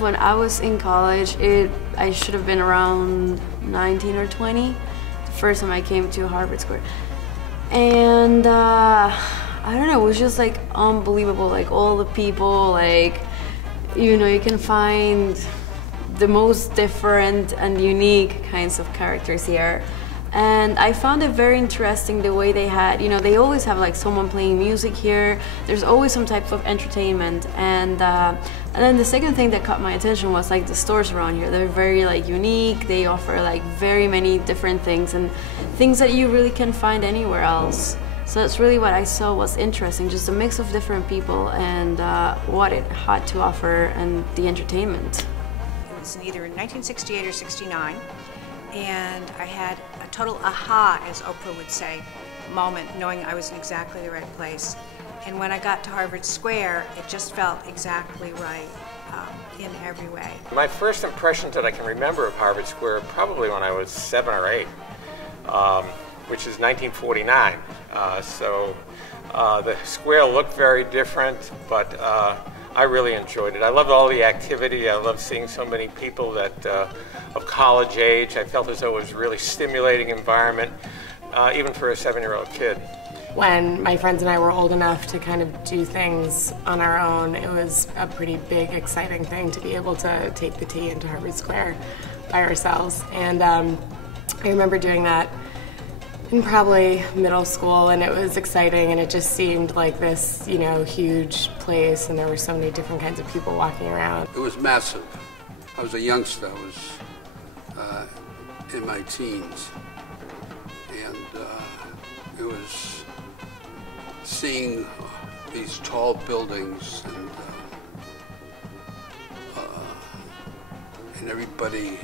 When I was in college, I should have been around 19 or 20, the first time I came to Harvard Square. And I don't know, it was just like unbelievable, like all the people, like, you know, you can find the most different and unique kinds of characters here. And I found it very interesting the way they had, you know, they always have like someone playing music here. There's always some type of entertainment. And then the second thing that caught my attention was like the stores around here. They're very like unique. They offer like very many different things and things that you really can't find anywhere else. So that's really what I saw was interesting, just a mix of different people and what it had to offer and the entertainment. It was either in 1968 or 69. And I had a total aha, as Oprah would say, moment, knowing I was in exactly the right place. And when I got to Harvard Square, it just felt exactly right in every way. My first impressions that I can remember of Harvard Square probably when I was 7 or 8, which is 1949. So the square looked very different, but I really enjoyed it. I loved all the activity. I loved seeing so many people that of college age. I felt as though it was a really stimulating environment, even for a 7-year-old kid. When my friends and I were old enough to kind of do things on our own, it was a pretty big, exciting thing to be able to take the T into Harvard Square by ourselves. And I remember doing that in probably middle school, and it was exciting, and it just seemed like this, you know, huge place, and there were so many different kinds of people walking around. It was massive. I was a youngster. I was in my teens, and it was seeing these tall buildings and everybody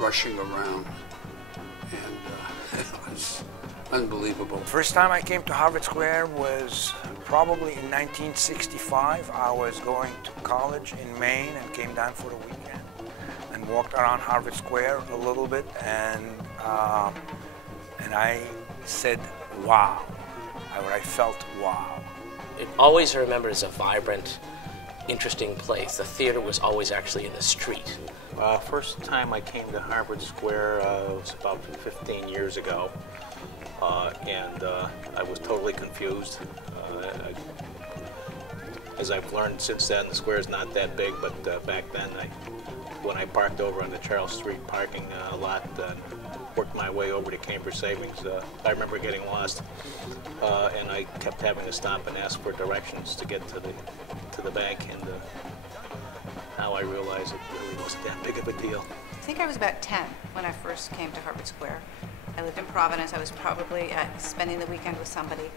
rushing around, and it was unbelievable. First time I came to Harvard Square was probably in 1965. I was going to college in Maine and came down for the weekend and walked around Harvard Square a little bit, and I said, wow. I felt wow. It always remembered as a vibrant, interesting place. The theater was always actually in the street. First time I came to Harvard Square was about 15 years ago, and I was totally confused. As I've learned since then, the square is not that big, but back then, when I parked over on the Charles Street parking lot and worked my way over to Cambridge Savings, I remember getting lost, and I kept having to stop and ask for directions to get to the bank, and now I realize it really wasn't that big of a deal. I think I was about 10 when I first came to Harvard Square. I lived in Providence. I was probably spending the weekend with somebody,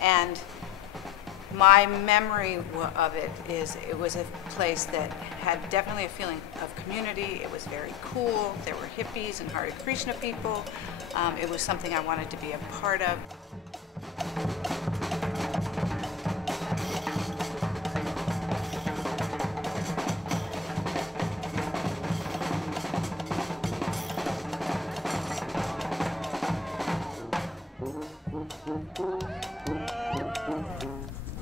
and my memory of it is it was a place that had definitely a feeling of community. It was very cool. There were hippies and Hare Krishna people. It was something I wanted to be a part of.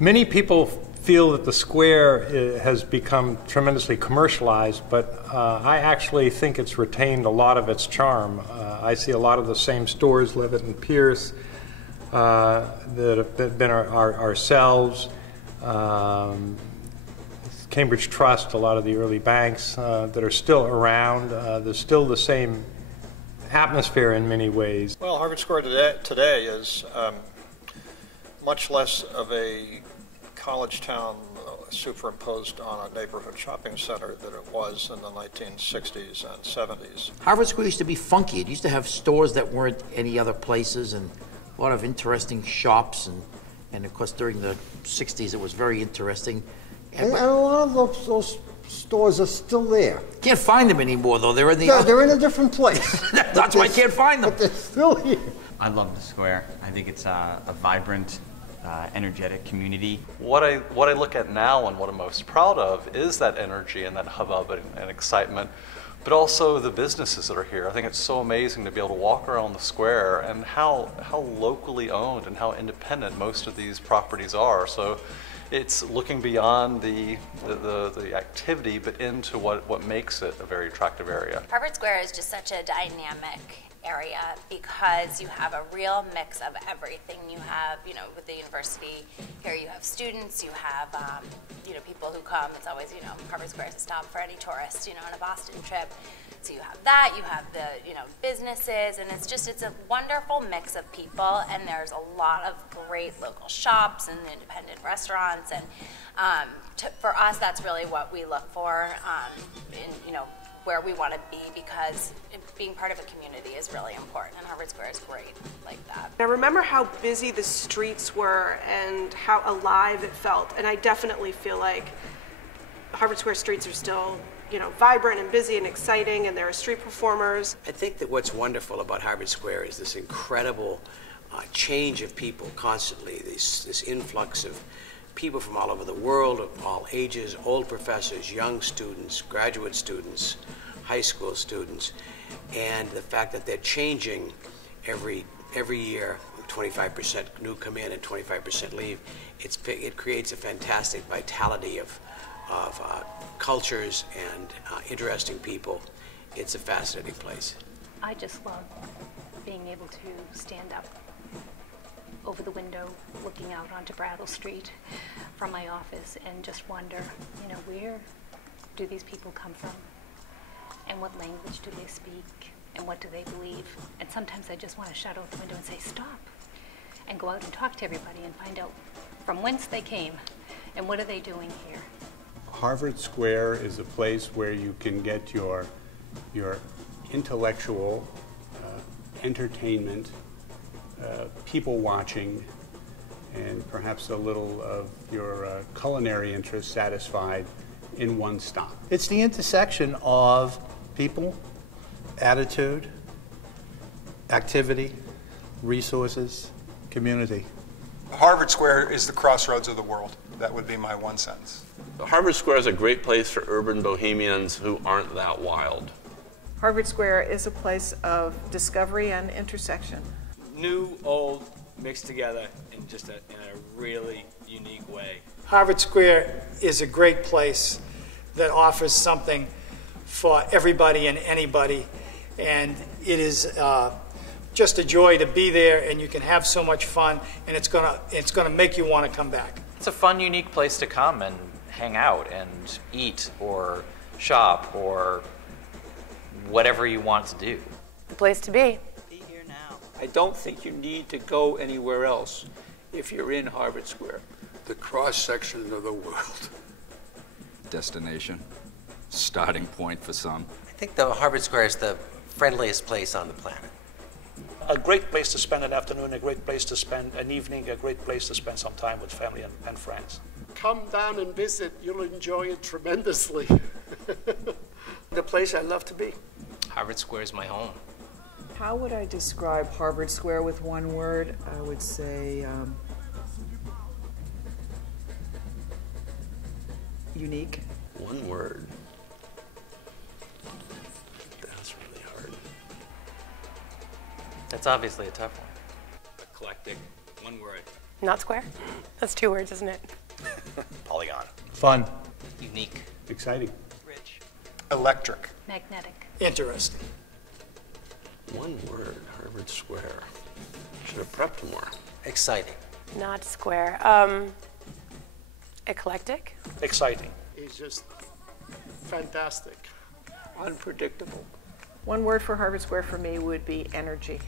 Many people feel that the square has become tremendously commercialized, but I actually think it's retained a lot of its charm. I see a lot of the same stores, Levitt and Pierce, that have been ourselves, Cambridge Trust, a lot of the early banks that are still around. There's still the same atmosphere in many ways. Well, Harvard Square today is much less of a college town superimposed on a neighborhood shopping center than it was in the 1960s and 70s. Harvard Square used to be funky. It used to have stores that weren't any other places, and a lot of interesting shops, and of course during the 60s it was very interesting. And a lot of those stores are still there. Can't find them anymore, though. They're in the... No, they're in a different place. That's why I can't find them. But they're still here. I love the square. I think it's a vibrant, energetic community. What I look at now and what I'm most proud of is that energy and that hubbub and excitement, but also the businesses that are here. I think it's so amazing to be able to walk around the square and how locally owned and how independent most of these properties are. So it's looking beyond the activity, but into what makes it a very attractive area. Harvard Square is just such a dynamic area because you have a real mix of everything. You have, with the university here, you have students, you have, people who come. It's always, Harvard Square is a stop for any tourist, on a Boston trip. So you have that, you have the, businesses, and it's a wonderful mix of people, and there's a lot of great local shops and independent restaurants, and for us, that's really what we look for, where we want to be, because being part of a community is really important, and Harvard Square is great like that. I remember how busy the streets were and how alive it felt, and I definitely feel like Harvard Square streets are still vibrant and busy and exciting, and there are street performers. I think that what's wonderful about Harvard Square is this incredible change of people constantly, this influx of people from all over the world, of all ages, old professors, young students, graduate students, high school students, and the fact that they're changing every year. 25% new come in and 25% leave. It creates a fantastic vitality of cultures and interesting people. It's a fascinating place. I just love being able to stand up over the window looking out onto Brattle Street from my office and just wonder, where do these people come from? And what language do they speak? And what do they believe? And sometimes I just want to shout out the window and say, stop, and go out and talk to everybody and find out from whence they came and what are they doing here. Harvard Square is a place where you can get your intellectual, entertainment, people watching, and perhaps a little of your culinary interest satisfied in one stop. It's the intersection of people, attitude, activity, resources, community. Harvard Square is the crossroads of the world. That would be my one sentence. Harvard Square is a great place for urban bohemians who aren't that wild. Harvard Square is a place of discovery and intersection. New, old, mixed together in just in a really unique way. Harvard Square is a great place that offers something for everybody and anybody, and it is just a joy to be there, and you can have so much fun, and it's gonna make you want to come back. It's a fun, unique place to come and hang out and eat or shop or whatever you want to do. The place to be. I don't think you need to go anywhere else if you're in Harvard Square. The cross-section of the world. Destination, starting point for some. I think the Harvard Square is the friendliest place on the planet. A great place to spend an afternoon, a great place to spend an evening, a great place to spend some time with family and friends. Come down and visit. You'll enjoy it tremendously. The place I love to be. Harvard Square is my home. How would I describe Harvard Square with one word? I would say unique. One word. That's really hard. That's obviously a tough one. Eclectic. One word. Not square? That's 2 words, isn't it? Polygon. Fun. Unique. Exciting. Rich. Electric. Magnetic. Interesting. One word, Harvard Square. Should have prepped more. Exciting. Not square. Eclectic? Exciting. It's just fantastic. Unpredictable. One word for Harvard Square for me would be energy.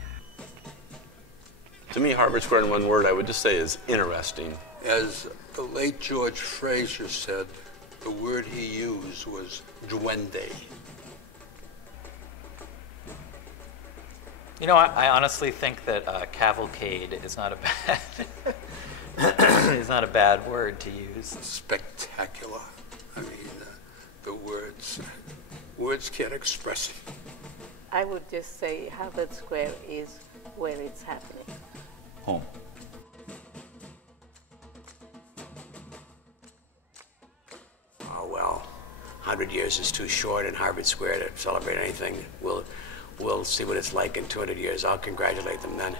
To me, Harvard Square in one word I would just say is interesting. As the late George Fraser said, the word he used was duende. You know, I honestly think that cavalcade is not a bad is not a bad word to use. Spectacular. I mean, the words can't express it. I would just say Harvard Square is where it's happening. Home. Oh, well, 100 years is too short in Harvard Square to celebrate anything. We'll see what it's like in 200 years. I'll congratulate them then.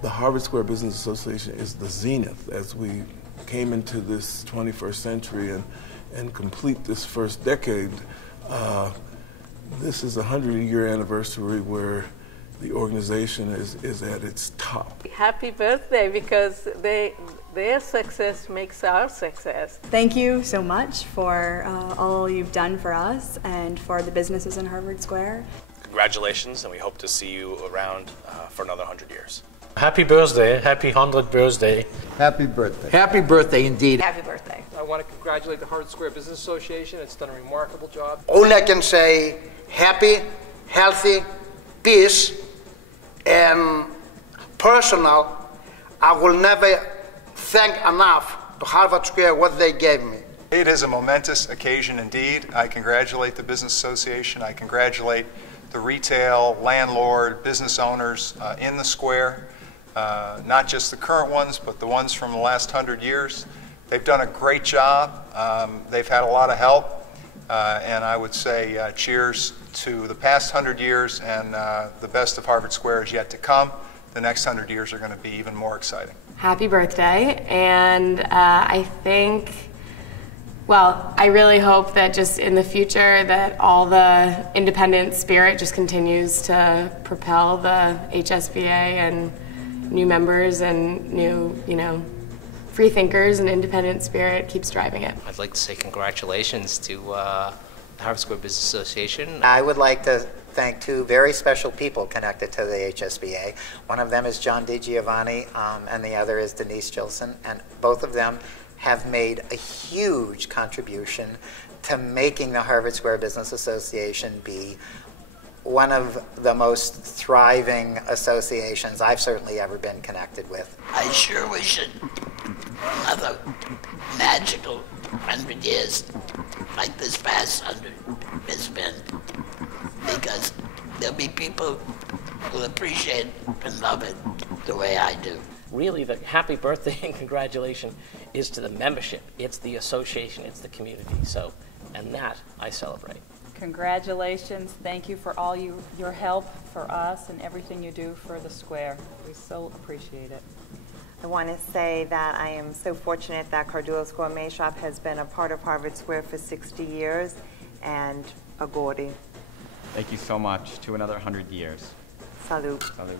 The Harvard Square Business Association is the zenith as we came into this 21st century and complete this first decade. This is a 100-year anniversary where the organization is at its top. Happy birthday, because their success makes our success. Thank you so much for all you've done for us and for the businesses in Harvard Square. Congratulations, and we hope to see you around for another 100 years. Happy birthday, happy 100th birthday. Happy birthday. Happy birthday indeed. Happy birthday. I want to congratulate the Harvard Square Business Association. It's done a remarkable job. Only I can say happy, healthy, peace, and personal. I will never thank enough to Harvard Square what they gave me. It is a momentous occasion indeed. I congratulate the Business Association. I congratulate the retail, landlord, business owners in the square, not just the current ones, but the ones from the last 100 years. They've done a great job. They've had a lot of help, and I would say cheers to the past 100 years, and the best of Harvard Square is yet to come. The next 100 years are going to be even more exciting. Happy birthday, and I think, well, I really hope that just in the future that all the independent spirit just continues to propel the HSBA and new members and new, free thinkers, and independent spirit keeps driving it. I'd like to say congratulations to the Harvard Square Business Association. I would like to thank two very special people connected to the HSBA. One of them is John DiGiovanni, and the other is Denise Gilson, and both of them have made a huge contribution to making the Harvard Square Business Association be one of the most thriving associations I've certainly ever been connected with. I sure wish it another magical 100 years like this past 100 has been, because there'll be people who'll appreciate and love it the way I do. Really, the happy birthday and congratulations is to the membership. It's the association, it's the community. So, and that I celebrate. Congratulations. Thank you for all your help for us and everything you do for the square. We so appreciate it. I want to say that I am so fortunate that Cardullo's Gourmet Shop has been a part of Harvard Square for 60 years, and a Gordy. Thank you so much. To another 100 years. Salud. Salud.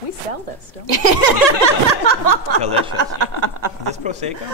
We sell this, don't we? Delicious. Is this Prosecco?